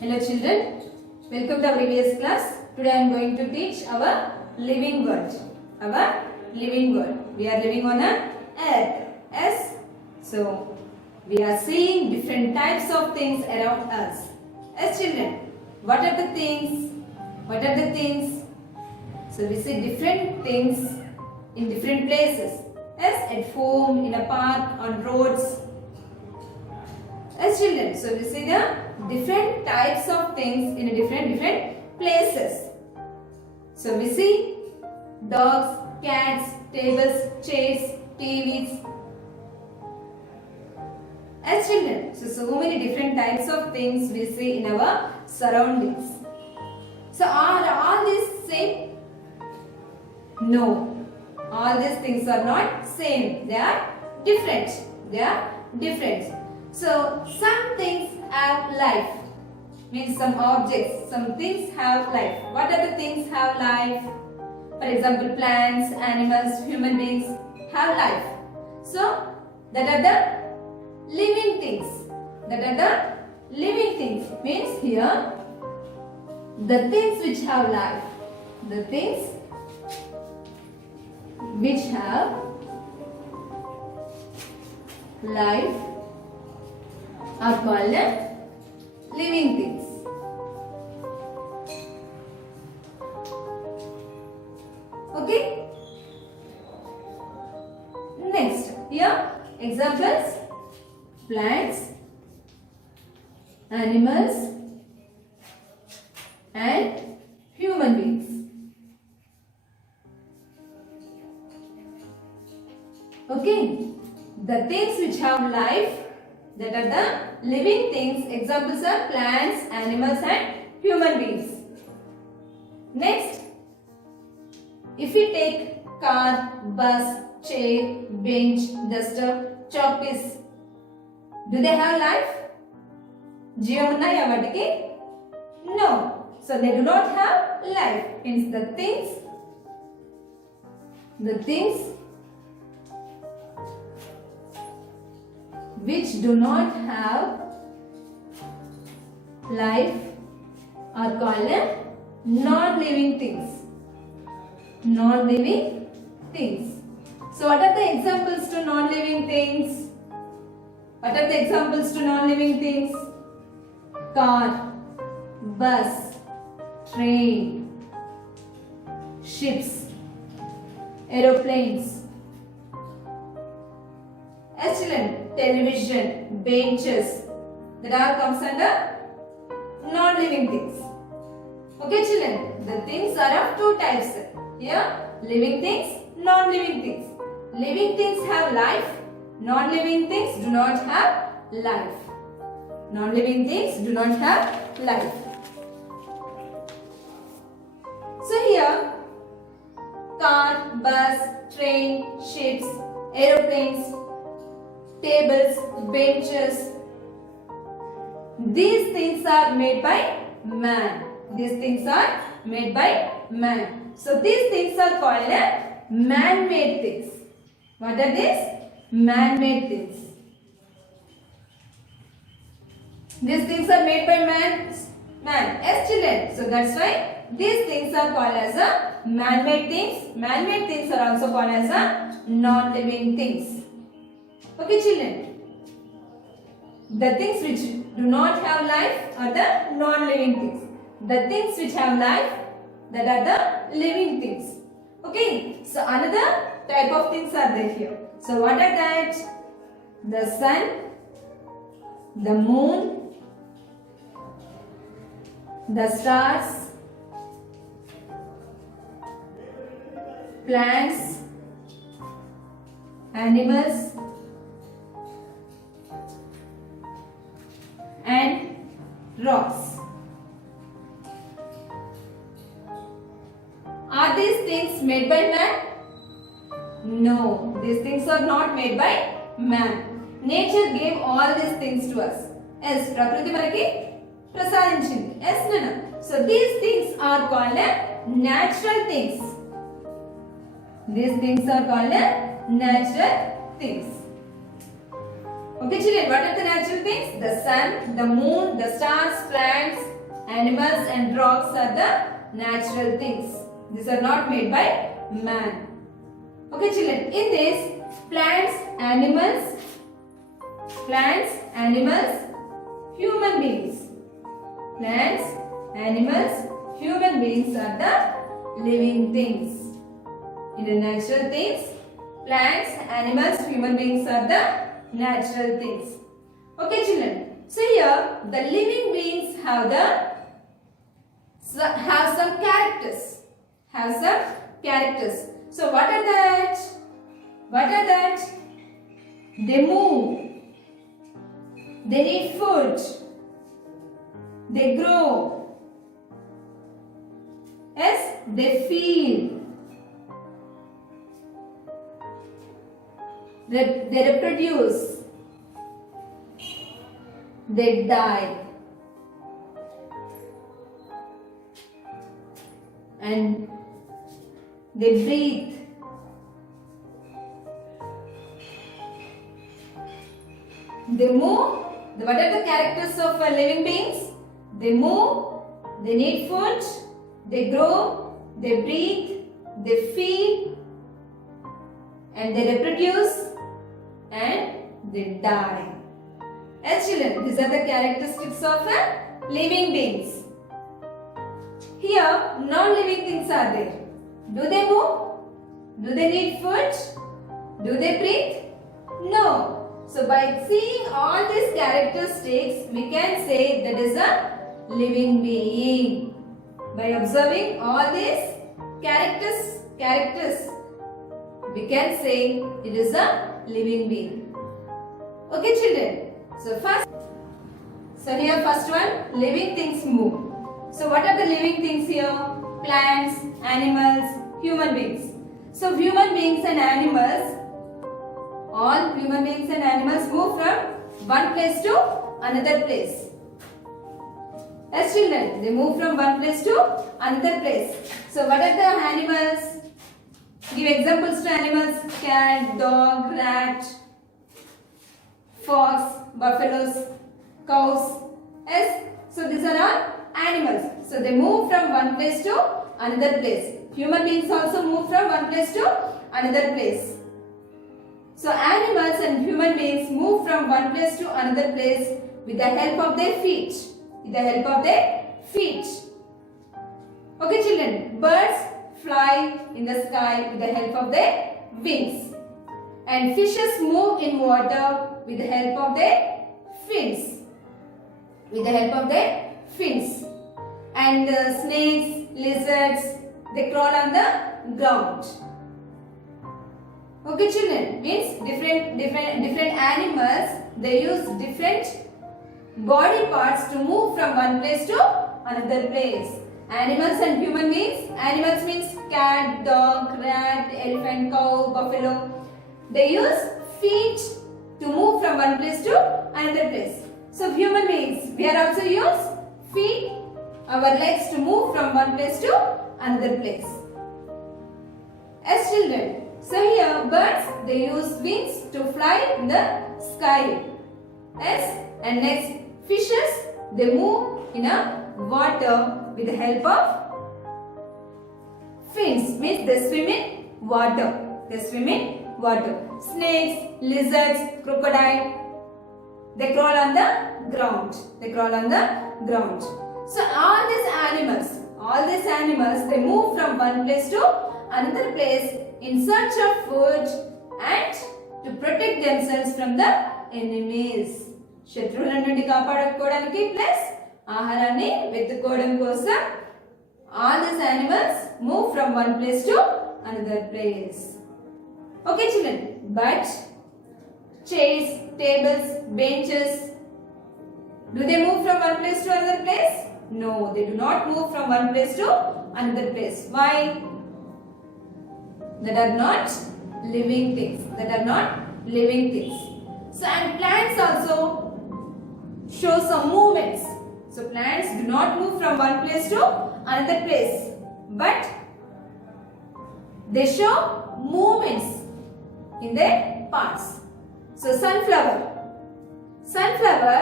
Hello children, welcome to our previous class. Today I am going to teach our living world. Our living world. We are living on a earth. Yes. So we are seeing different types of things around us. Yes children, what are the things? What are the things? So we see different things in different places. Yes, at home, in a park, on roads. Yes children, so we see the different types of things in different places. So we see dogs, cats, tables, chairs, TVs. As children, so many different types of things we see in our surroundings. So are all these same? No, all these things are not same. They are different. They are different. So some things have life. Means some objects, some things have life. What are the things have life? For example, plants, animals, human beings have life. So that are the living things. That are the living things. Means here the things which have life. The things which have life are called living things. Okay. Next, here examples: plants, animals, and human beings. Okay, the things which have life, that are the living things. Examples are plants, animals, and human beings. Next, if we take car, bus, chair, bench, duster, chalk-piece, do they have life? జీవం ఉన్నాయా వాటికి? No. So they do not have life. Hence the things which do not have life are called non-living things. Non-living things. So what are the examples to non-living things? What are the examples to non-living things? Car, bus, train, ships, aeroplanes. Excellent. Television, benches, that all comes under non-living things. Okay children, the things are of two types. Here, living things, non-living things. Living things have life, non-living things do not have life. Non-living things do not have life. So here, car, bus, train, ships, aeroplanes, tables, benches. These things are made by man. These things are made by man. So these things are called man-made things. What are these? Man-made things. These things are made by man. Yes children. So that's why these things are called as a man-made things. Man-made things are also called as a non-living things. Okay children, the things which do not have life are the non-living things. The things which have life, that are the living things. Okay, so another type of things are there here. So what are that? The sun, the moon, the stars, plants, animals, and rocks. Are these things made by man? No, these things are not made by man. Nature gave all these things to us. Yes, Prakriti manaki prasadinchindi. Yes, Nana. So these things are called natural things. These things are called natural things. Okay. Okay children, what are the natural things? The sun, the moon, the stars, plants, animals and rocks are the natural things. These are not made by man. Okay children, in this plants, animals, human beings. Plants, animals, human beings are the living things. In the natural things, plants, animals, human beings are the natural things. Okay children, so here the living beings have some characters. So what are that? They move. They need food. They grow. Yes, they feel. They reproduce. They die. And they breathe. They move. What are the characters of living beings? They move. They need food. They grow. They breathe. They feel. And they reproduce. And they die. As children, these are the characteristics of living beings. Here, non-living things are there. Do they move? Do they need food? Do they breathe? No. So, by seeing all these characteristics, we can say that is a living being. By observing all these characters, we can say it is a living being. Okay, children. So here first one, living things move. So what are the living things here? Plants, animals, human beings. So human beings and animals, all human beings and animals move from one place to another place. As children, they move from one place to another place. So what are the animals? Give examples to animals. Cat, dog, rat, fox, buffaloes, cows. Yes. So these are all animals. So they move from one place to another place. Human beings also move from one place to another place. So animals and human beings move from one place to another place with the help of their feet. Okay children, birds fly in the sky with the help of their wings. And fishes move in water with the help of their fins. And snakes, lizards, they crawl on the ground. Okay children, means different animals, they use different body parts to move from one place to another place. Animals and human beings, animals means cat, dog, rat, elephant, cow, buffalo. They use feet to move from one place to another place. So human beings, we are also use feet, our legs to move from one place to another place. As children, so here birds, they use wings to fly in the sky. Yes, and next fishes, they move in a water with the help of fins, means they swim in water. Snakes, lizards, crocodile, they crawl on the ground. So all these animals, they move from one place to another place in search of food and to protect themselves from the enemies. శత్రువుల నుండి కాపాడుకోవడానికి plus ఆహారాన్ని వెతుక్కోవడం కోసం all these animals move from one place to another place. Okay children, but chairs, tables, benches, do they move from one place to another place? No, they do not move from one place to another place. Why? That are not living things. So and plants also show some movements. So plants do not move from one place to another place, but they show movements in their parts. So sunflower, sunflower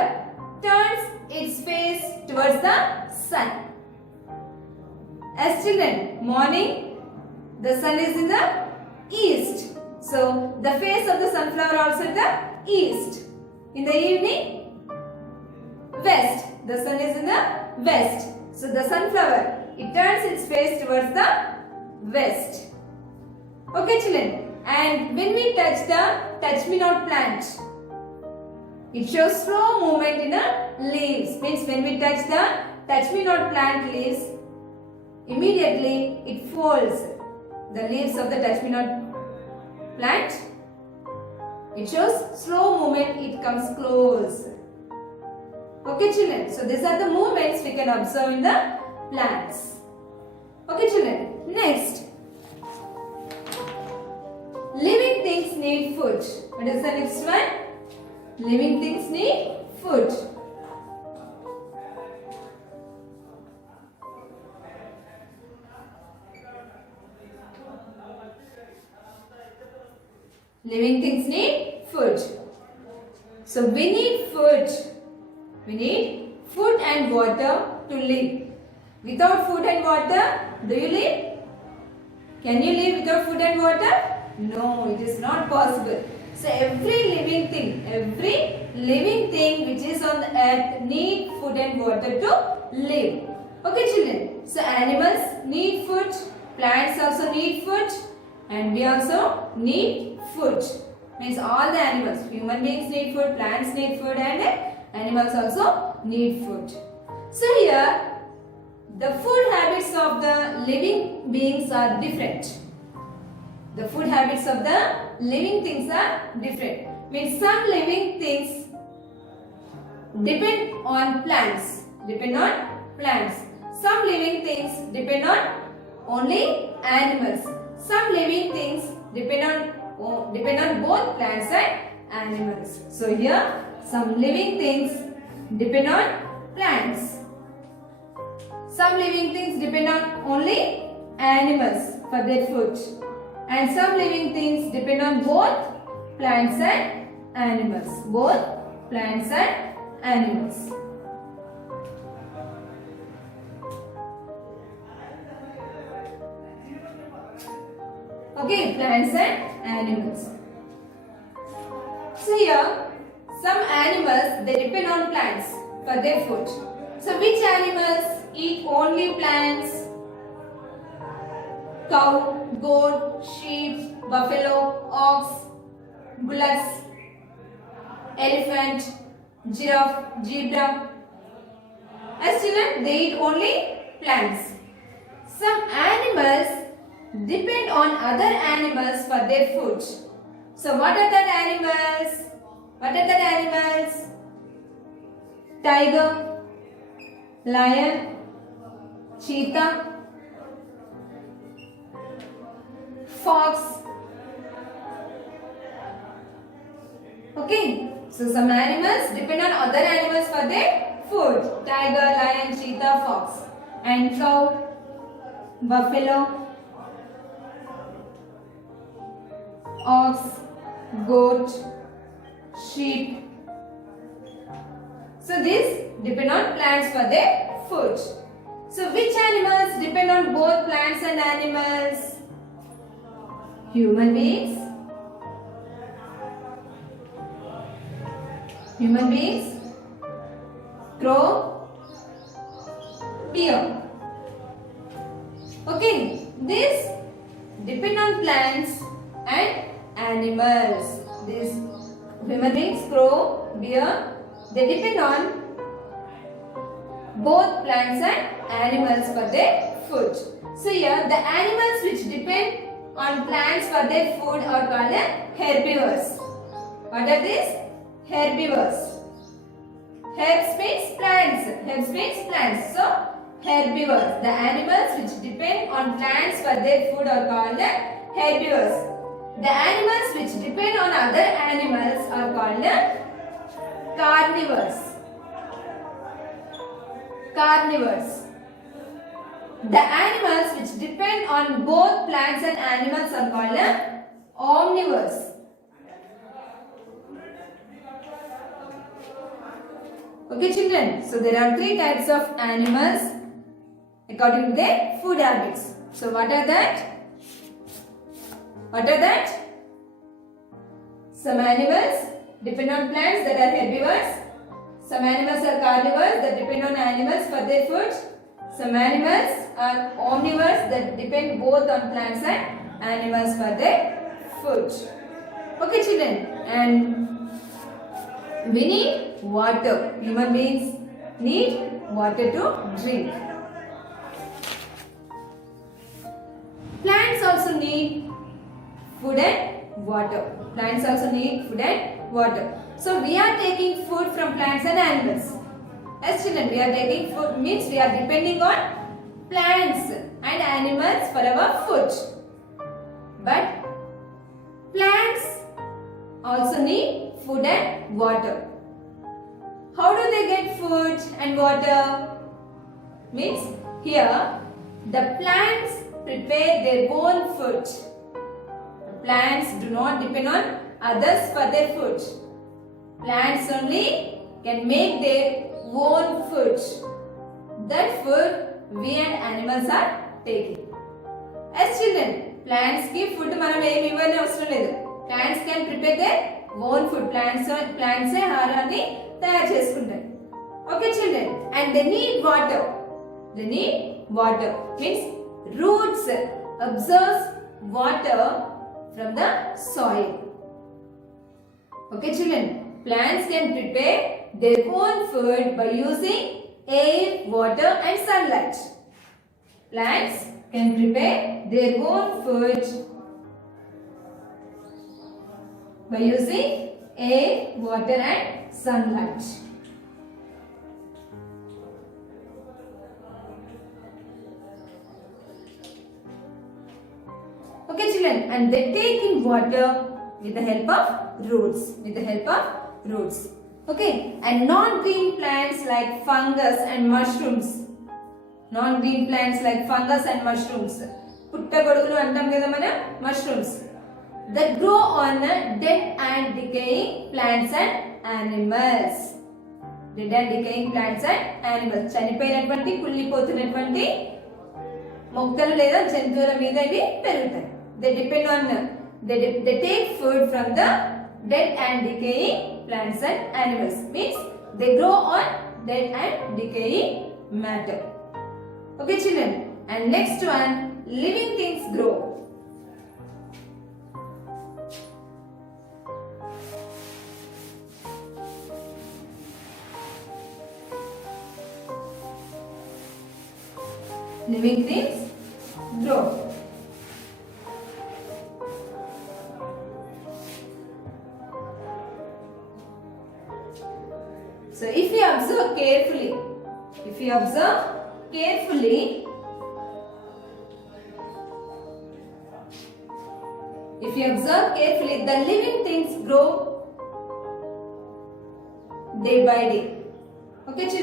turns its face towards the sun. As children, morning, the sun is in the east. So the face of the sunflower also in the east. In the evening, west. The sun is in the west. So the sunflower, it turns its face towards the west. Okay children. And when we touch the touch me not plant, it shows slow movement in the leaves. Means when we touch the touch me not plant leaves, immediately it folds. The leaves of the touch me not plant, it shows slow movement, it comes close. Okay children, so these are the movements we can observe in the plants. Okay children, next, living things need food. What is the next one? Living things need food. Living things need food. So we need food. We need food and water to live. Without food and water, do you live? Can you live without food and water? No, it is not possible. So every living thing which is on the earth need food and water to live. Okay children, so animals need food, plants also need food, and we also need food. Means all the animals, human beings need food, plants need food, and animals also need food. So here, the food habits of the living beings are different. The food habits of the living things are different. Means some living things depend on plants. Some living things depend on only animals. Some living things depend on both plants and animals. So here, some living things depend on plants. Some living things depend on only animals for their food. And some living things depend on both plants and animals. Both plants and animals. Okay, plants and animals. So here, some animals, they depend on plants for their food. So which animals eat only plants? Cow, goat, sheep, buffalo, ox, bullocks, elephant, giraffe, zebra. As children, they eat only plants. Some animals depend on other animals for their food. So what are that animals? Tiger, lion, cheetah, fox. Okay, so some animals depend on other animals for their food. Tiger, lion, cheetah, fox. And cow, buffalo, ox, goat, sheep. So these depend on plants for their food. So which animals depend on both plants and animals? Human beings. Crow, deer. Okay, these depend on plants and animals. These human beings, crow, deer, they depend on both plants and animals for their food. So here, the animals which depend on plants for their food are called herbivores. What are these? Herbivores. Herbs means plants. So, herbivores. The animals which depend on plants for their food are called herbivores. The animals which depend on other animals are called carnivores. The animals which depend on both plants and animals are called omnivores. Okay, children. So there are three types of animals according to their food habits. So what are that? What are that? Some animals depend on plants that are herbivores. Some animals are carnivores that depend on animals for their food. Some animals are omnivores that depend both on plants and animals for their food. Okay, children. And we need water. Human beings need water to drink. Plants also need food and water. Plants also need food and water. So we are taking food from plants and animals. As children, we are taking food means we are depending on plants and animals for our food. But plants also need food and water. How do they get food and water? Means here the plants prepare their own food. Plants do not depend on others for their food. Plants only can make their own food. That food we and animals are taking. As children, plants give food manam em ivvane avasaram ledu. Plants can prepare their own food. Plants ఆహారాన్ని తయారు చేసుకుంటాయి. Okay, children, and they need water. They need water. Means roots absorbs water from the soil. Okay, children, plants can prepare their own food by using air, water and sunlight. Plants can prepare their own food by using air, water and sunlight. Okay, children, and they take in water with the help of roots. With the help of roots. Okay, and non-green plants like fungus and mushrooms. Non-green plants like fungus and mushrooms. పుట్టగొడుగులు అంటాం కదా మన mushrooms. That grow on dead and decaying plants and animals. Dead and decaying plants and animals. చనిపోయినటువంటి కుళ్ళిపోతున్నటువంటి మొక్కలు లేదా జంతువుల మీద ఇవి పెరుగుతాయి. They depend on they take food from the dead and decaying plants and animals. Means they grow on dead and decaying matter. Okay, children, and next one, living things grow. Living things grow. So if you observe carefully, the living things grow day by day. Okay, children.